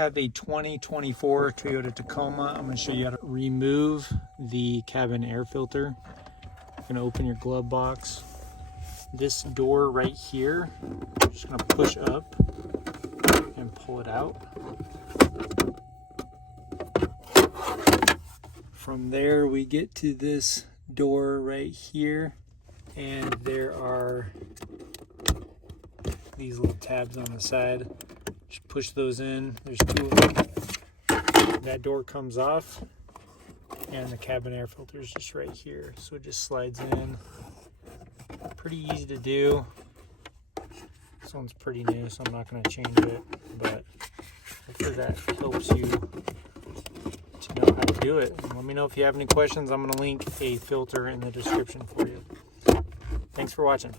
have a 2024 Toyota Tacoma. I'm going to show you how to remove the cabin air filter. You're going to open your glove box. This door right here, I'm just going to push up and pull it out. From there we get to this door right here, and there are these little tabs on the side. Just push those in. There's two of them. That door comes off, and the cabin air filter is just right here, so it just slides in. Pretty easy to do. This one's pretty new, so I'm not going to change it, but hopefully that helps you to know how to do it. And let me know if you have any questions. I'm going to link a filter in the description for you. Thanks for watching.